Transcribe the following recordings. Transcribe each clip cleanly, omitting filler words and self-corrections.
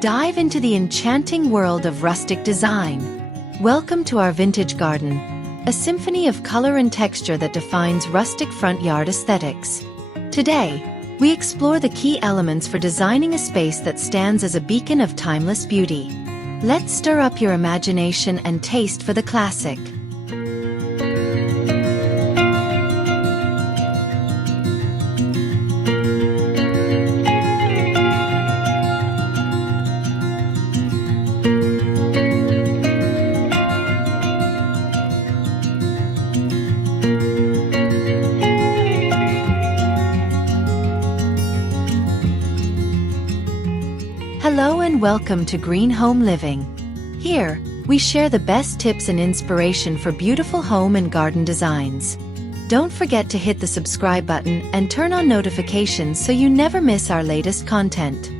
Dive into the enchanting world of rustic design. Welcome to our vintage garden, a symphony of color and texture that defines rustic front yard aesthetics. Today, we explore the key elements for designing a space that stands as a beacon of timeless beauty. Let's stir up your imagination and taste for the classic. Hello and welcome to Green Home Living. Here, we share the best tips and inspiration for beautiful home and garden designs. Don't forget to hit the subscribe button and turn on notifications so you never miss our latest content.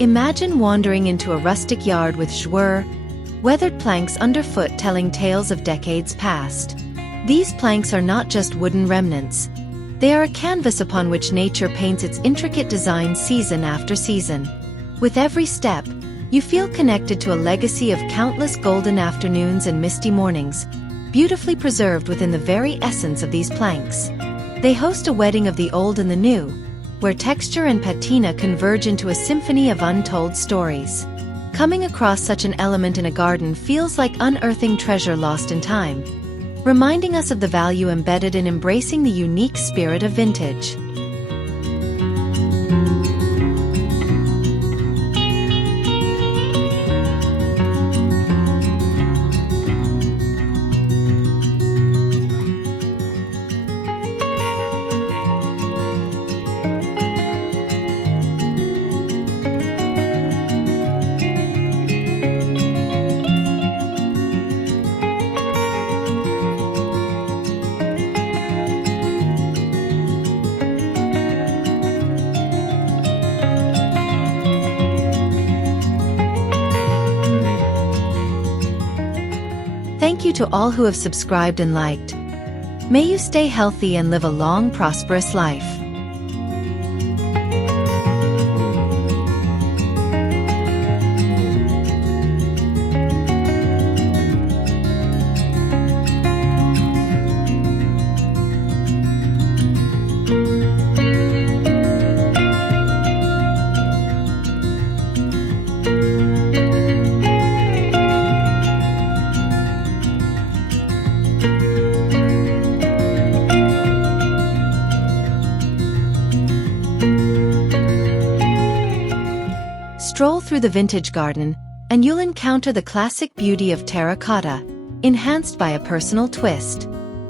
Imagine wandering into a rustic yard with jour, weathered planks underfoot telling tales of decades past. These planks are not just wooden remnants. They are a canvas upon which nature paints its intricate design season after season. With every step, you feel connected to a legacy of countless golden afternoons and misty mornings, beautifully preserved within the very essence of these planks. They host a wedding of the old and the new, where texture and patina converge into a symphony of untold stories. Coming across such an element in a garden feels like unearthing treasure lost in time, reminding us of the value embedded in embracing the unique spirit of vintage. Thank you to all who have subscribed and liked. May you stay healthy and live a long, prosperous life. Stroll through the vintage garden, and you'll encounter the classic beauty of Terra Cotta, enhanced by a personal twist.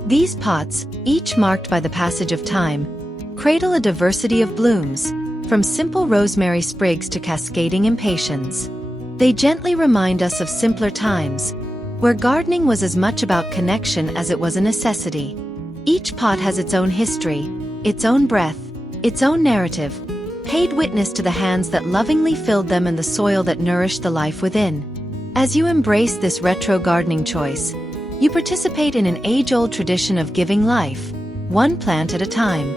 These pots, each marked by the passage of time, cradle a diversity of blooms, from simple rosemary sprigs to cascading impatiens. They gently remind us of simpler times, where gardening was as much about connection as it was a necessity. Each pot has its own history, its own breath, its own narrative, paid witness to the hands that lovingly filled them and the soil that nourished the life within. As you embrace this retro gardening choice, you participate in an age-old tradition of giving life, one plant at a time.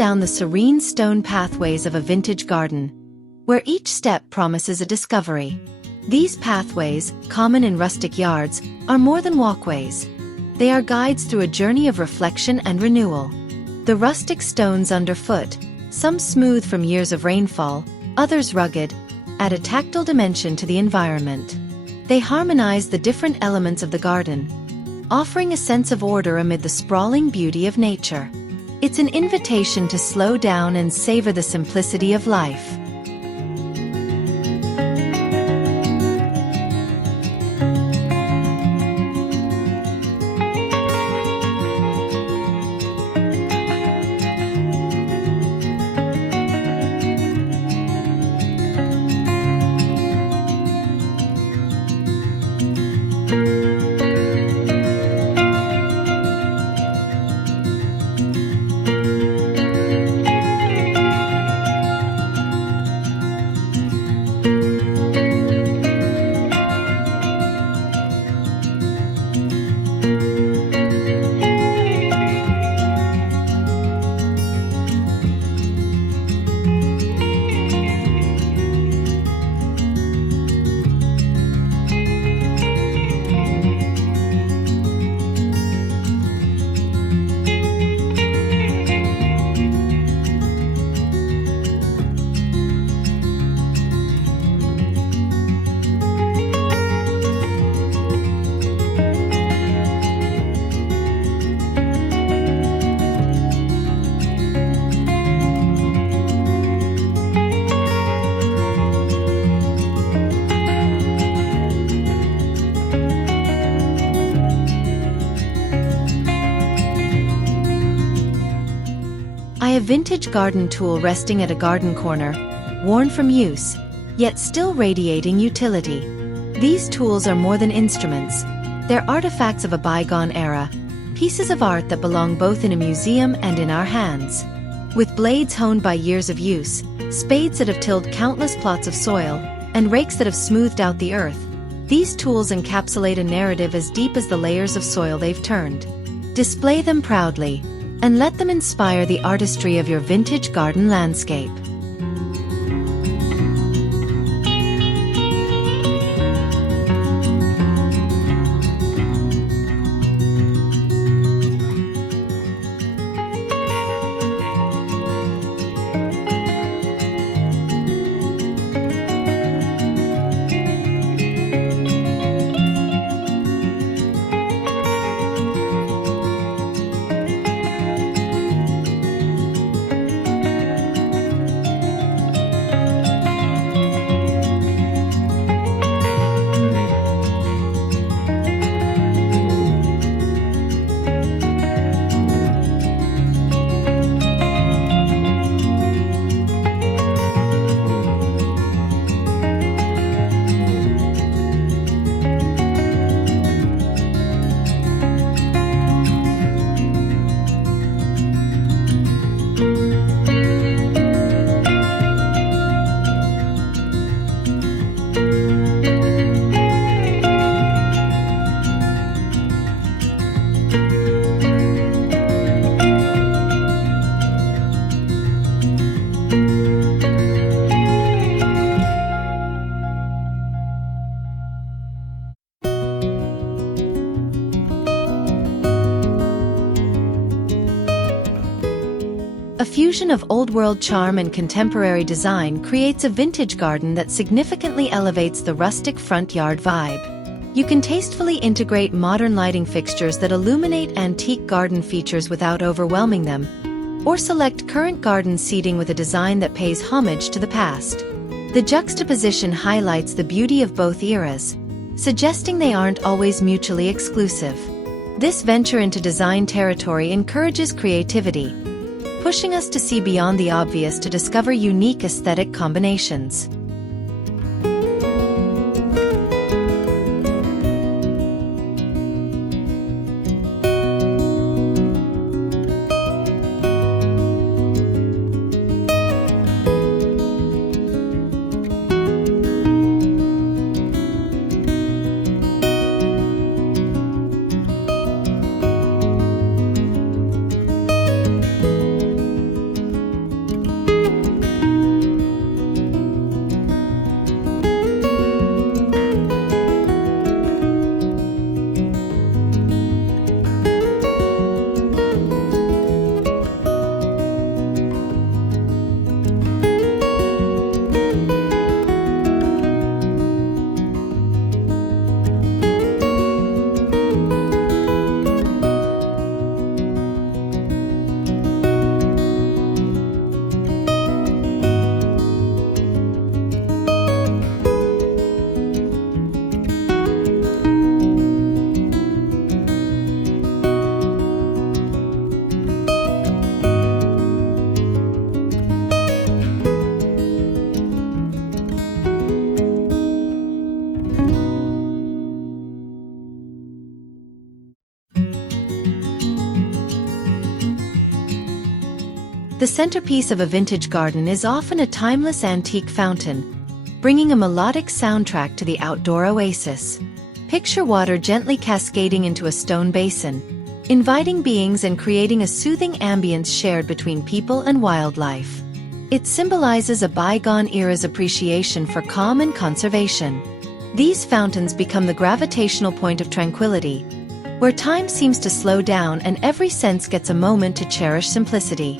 down the serene stone pathways of a vintage garden, where each step promises a discovery. These pathways, common in rustic yards, are more than walkways. They are guides through a journey of reflection and renewal. The rustic stones underfoot, some smooth from years of rainfall, others rugged, add a tactile dimension to the environment. They harmonize the different elements of the garden, offering a sense of order amid the sprawling beauty of nature. It's an invitation to slow down and savor the simplicity of life. A vintage garden tool resting at a garden corner, worn from use, yet still radiating utility. These tools are more than instruments. They're artifacts of a bygone era, pieces of art that belong both in a museum and in our hands. With blades honed by years of use, spades that have tilled countless plots of soil, and rakes that have smoothed out the earth, these tools encapsulate a narrative as deep as the layers of soil they've turned. Display them proudly, and let them inspire the artistry of your vintage garden landscape. A fusion of old-world charm and contemporary design creates a vintage garden that significantly elevates the rustic front yard vibe. You can tastefully integrate modern lighting fixtures that illuminate antique garden features without overwhelming them, or select current garden seating with a design that pays homage to the past. The juxtaposition highlights the beauty of both eras, suggesting they aren't always mutually exclusive. This venture into design territory encourages creativity, pushing us to see beyond the obvious to discover unique aesthetic combinations. The centerpiece of a vintage garden is often a timeless antique fountain, bringing a melodic soundtrack to the outdoor oasis. Picture water gently cascading into a stone basin, inviting beings and creating a soothing ambience shared between people and wildlife. It symbolizes a bygone era's appreciation for calm and conservation. These fountains become the gravitational point of tranquility, where time seems to slow down and every sense gets a moment to cherish simplicity.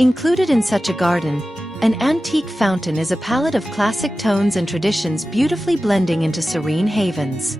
Included in such a garden, an antique fountain is a palette of classic tones and traditions beautifully blending into serene havens.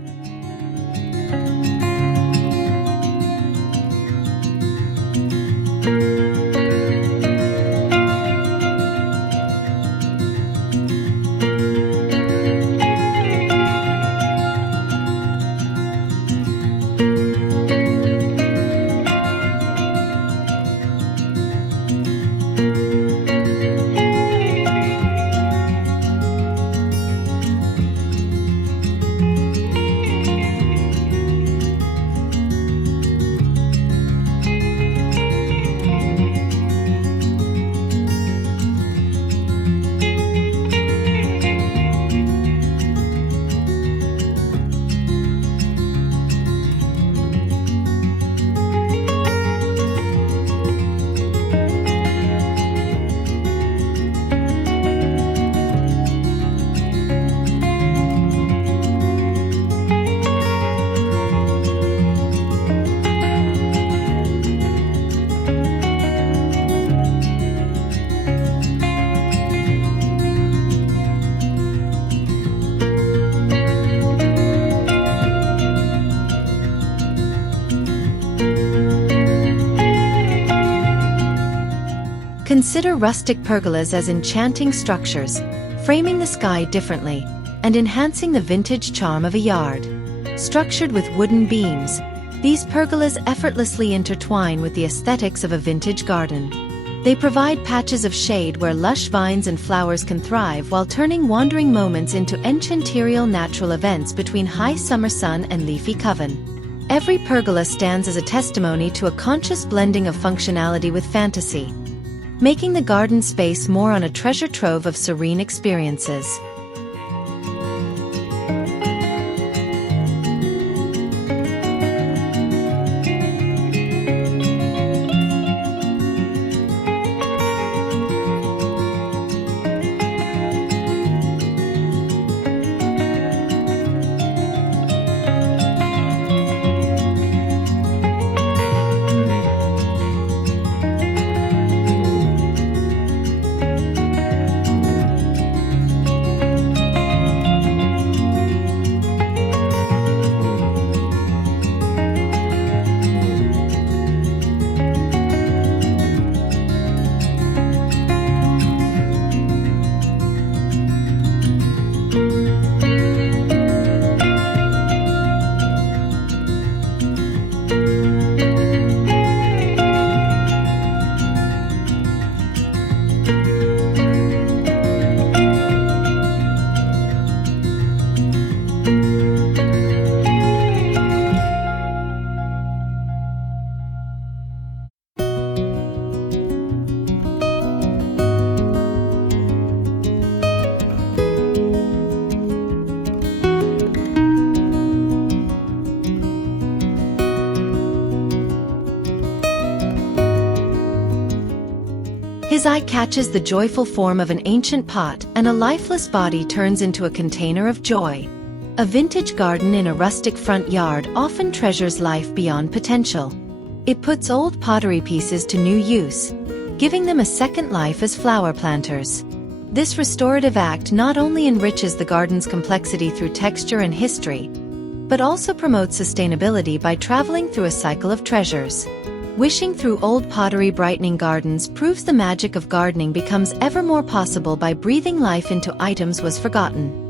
Consider rustic pergolas as enchanting structures, framing the sky differently and enhancing the vintage charm of a yard. Structured with wooden beams, these pergolas effortlessly intertwine with the aesthetics of a vintage garden. They provide patches of shade where lush vines and flowers can thrive while turning wandering moments into enchanterial natural events between high summer sun and leafy coven. Every pergola stands as a testimony to a conscious blending of functionality with fantasy, making the garden space more on a treasure trove of serene experiences. His eye catches the joyful form of an ancient pot, and a lifeless body turns into a container of joy. A vintage garden in a rustic front yard often treasures life beyond potential. It puts old pottery pieces to new use, giving them a second life as flower planters. This restorative act not only enriches the garden's complexity through texture and history, but also promotes sustainability by traveling through a cycle of treasures. Wishing through old pottery brightening gardens proves the magic of gardening becomes ever more possible by breathing life into items was forgotten.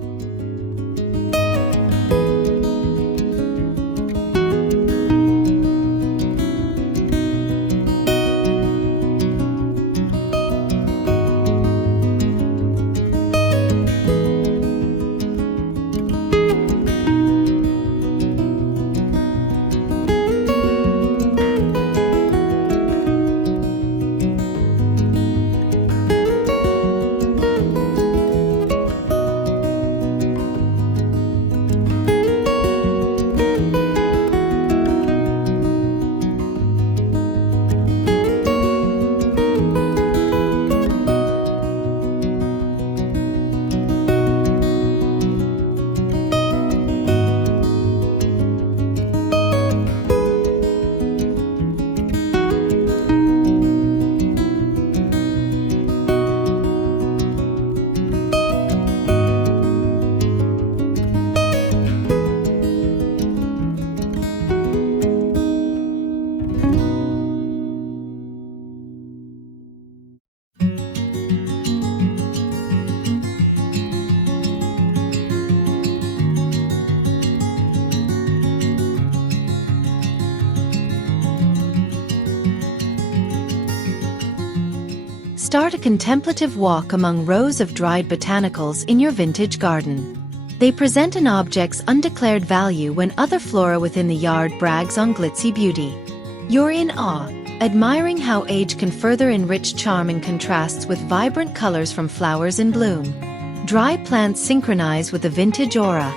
Start a contemplative walk among rows of dried botanicals in your vintage garden. They present an object's undeclared value when other flora within the yard brags on glitzy beauty. You're in awe, admiring how age can further enrich charm in contrasts with vibrant colors from flowers in bloom. Dry plants synchronize with the vintage aura,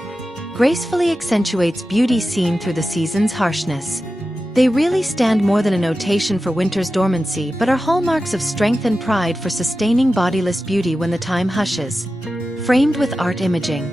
gracefully accentuates beauty seen through the season's harshness. They really stand more than a notation for winter's dormancy but are hallmarks of strength and pride for sustaining bodiless beauty when the time hushes. Framed with art imaging.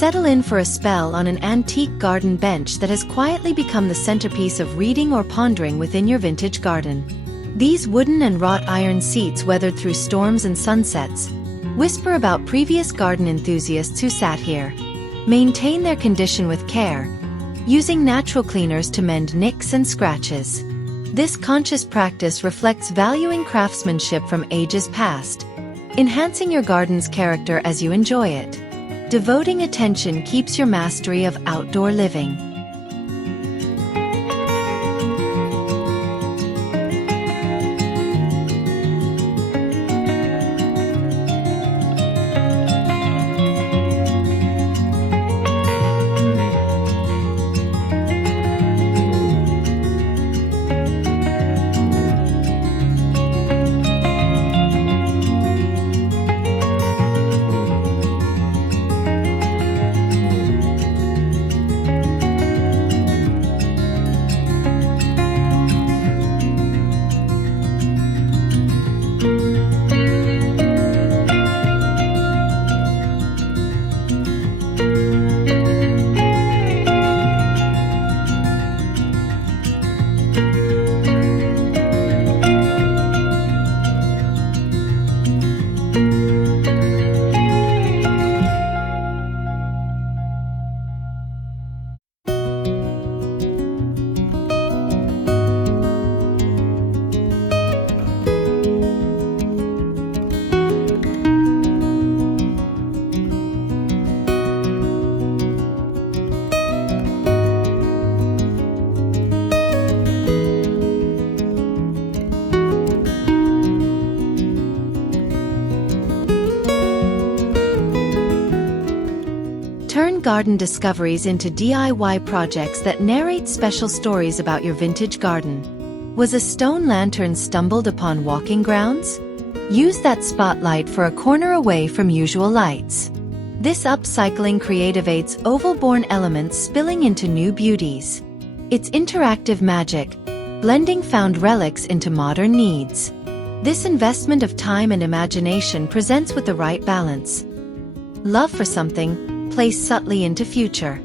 Settle in for a spell on an antique garden bench that has quietly become the centerpiece of reading or pondering within your vintage garden. These wooden and wrought iron seats, weathered through storms and sunsets, whisper about previous garden enthusiasts who sat here. Maintain their condition with care, using natural cleaners to mend nicks and scratches. This conscious practice reflects valuing craftsmanship from ages past, enhancing your garden's character as you enjoy it. Devoting attention keeps your mastery of outdoor living. Turn garden discoveries into DIY projects that narrate special stories about your vintage garden. Was a stone lantern stumbled upon walking grounds? Use that spotlight for a corner away from usual lights. This upcycling creativates oval-borne elements spilling into new beauties. It's interactive magic, blending found relics into modern needs. This investment of time and imagination presents with the right balance. Love for something, placed subtly into future.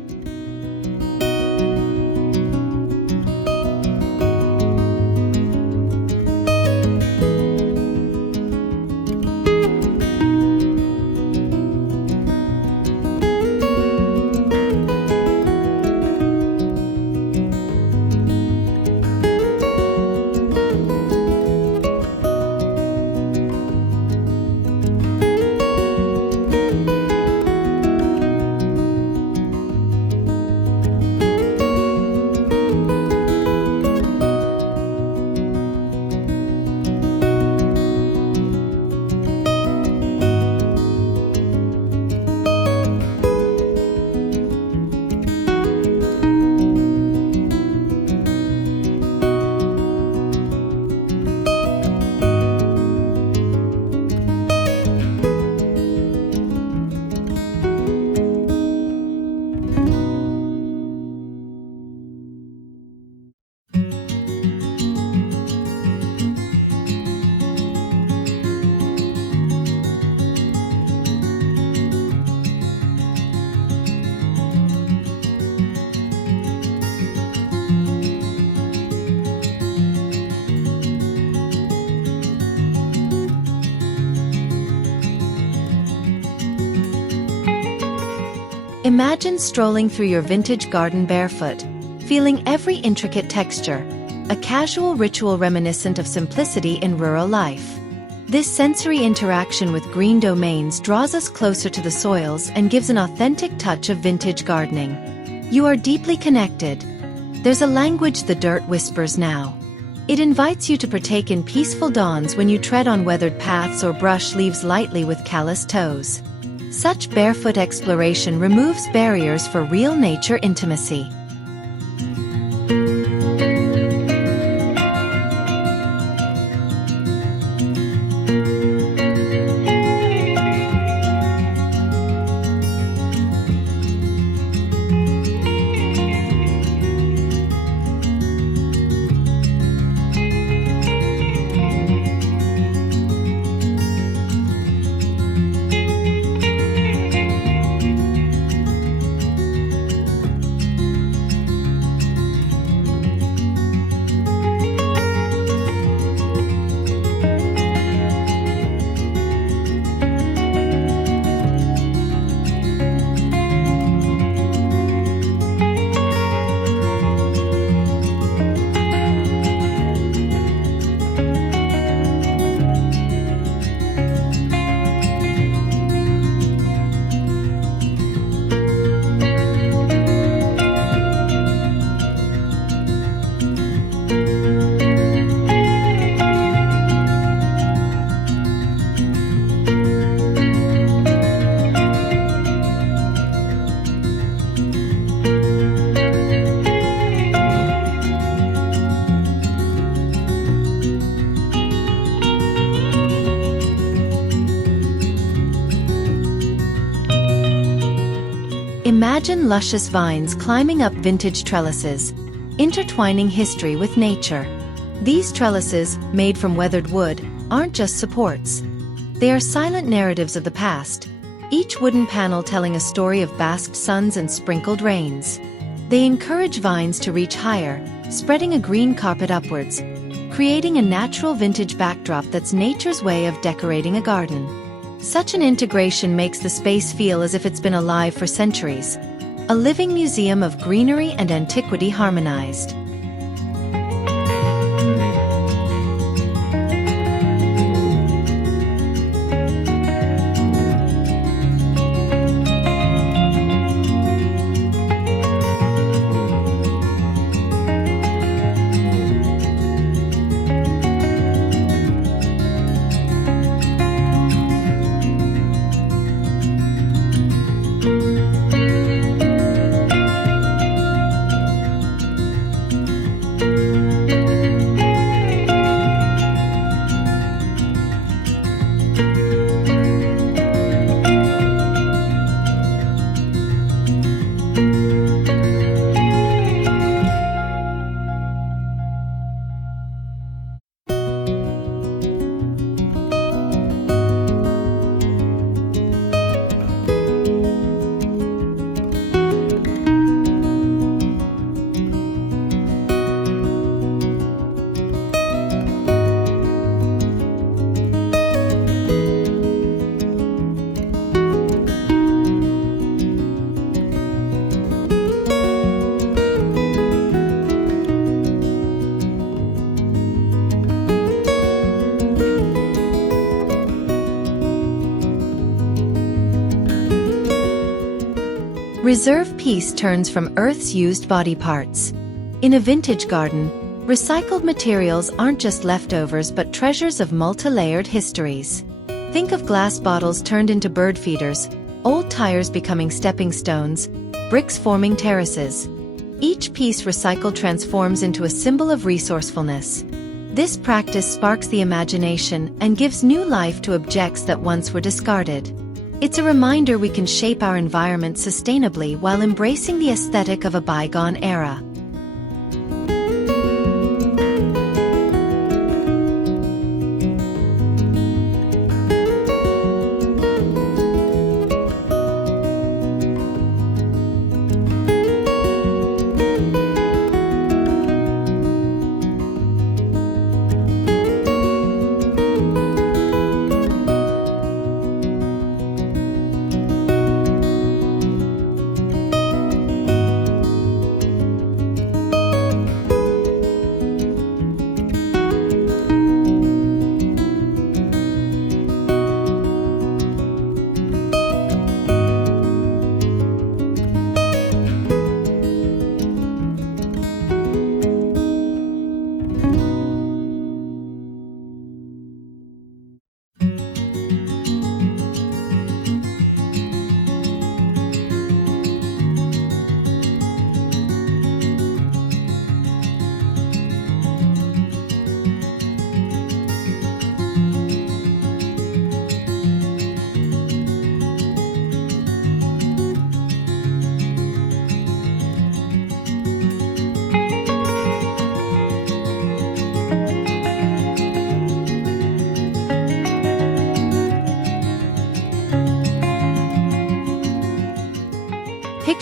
Imagine strolling through your vintage garden barefoot, feeling every intricate texture, a casual ritual reminiscent of simplicity in rural life. This sensory interaction with green domains draws us closer to the soils and gives an authentic touch of vintage gardening. You are deeply connected. There's a language the dirt whispers now. It invites you to partake in peaceful dawns when you tread on weathered paths or brush leaves lightly with calloused toes. Such barefoot exploration removes barriers for real nature intimacy. Imagine luscious vines climbing up vintage trellises, intertwining history with nature. These trellises, made from weathered wood, aren't just supports. They are silent narratives of the past, each wooden panel telling a story of basked suns and sprinkled rains. They encourage vines to reach higher, spreading a green carpet upwards, creating a natural vintage backdrop that's nature's way of decorating a garden. Such an integration makes the space feel as if it's been alive for centuries, a living museum of greenery and antiquity harmonized. Reserve peace turns from Earth's used body parts. In a vintage garden, recycled materials aren't just leftovers but treasures of multi-layered histories. Think of glass bottles turned into bird feeders, old tires becoming stepping stones, bricks forming terraces. Each piece recycled transforms into a symbol of resourcefulness. This practice sparks the imagination and gives new life to objects that once were discarded. It's a reminder we can shape our environment sustainably while embracing the aesthetic of a bygone era.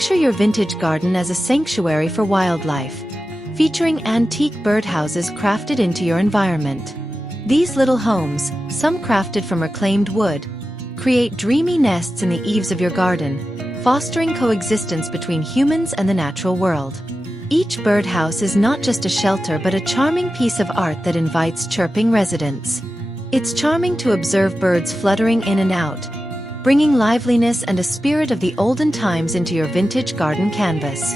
Picture your vintage garden as a sanctuary for wildlife, featuring antique birdhouses crafted into your environment. These little homes, some crafted from reclaimed wood, create dreamy nests in the eaves of your garden, fostering coexistence between humans and the natural world. Each birdhouse is not just a shelter but a charming piece of art that invites chirping residents. It's charming to observe birds fluttering in and out, bringing liveliness and a spirit of the olden times into your vintage garden canvas.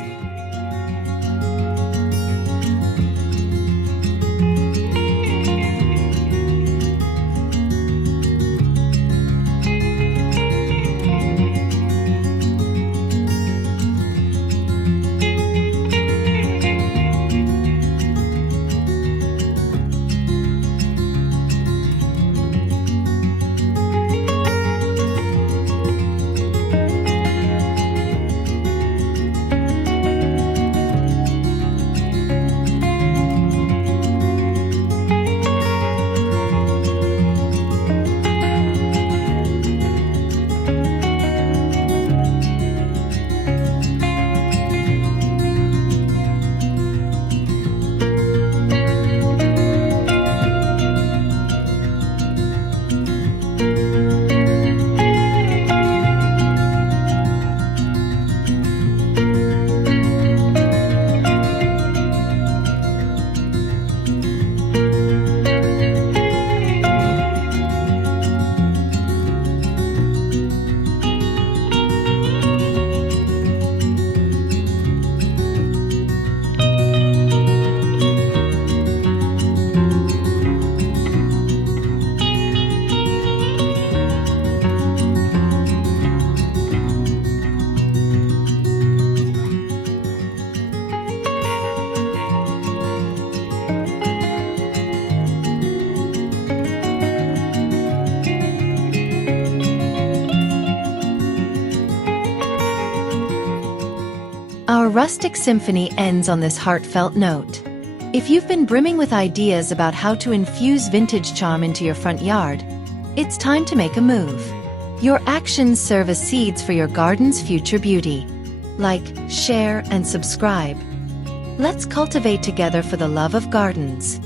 Our rustic symphony ends on this heartfelt note. If you've been brimming with ideas about how to infuse vintage charm into your front yard, it's time to make a move. Your actions serve as seeds for your garden's future beauty. Like, share, and subscribe. Let's cultivate together for the love of gardens.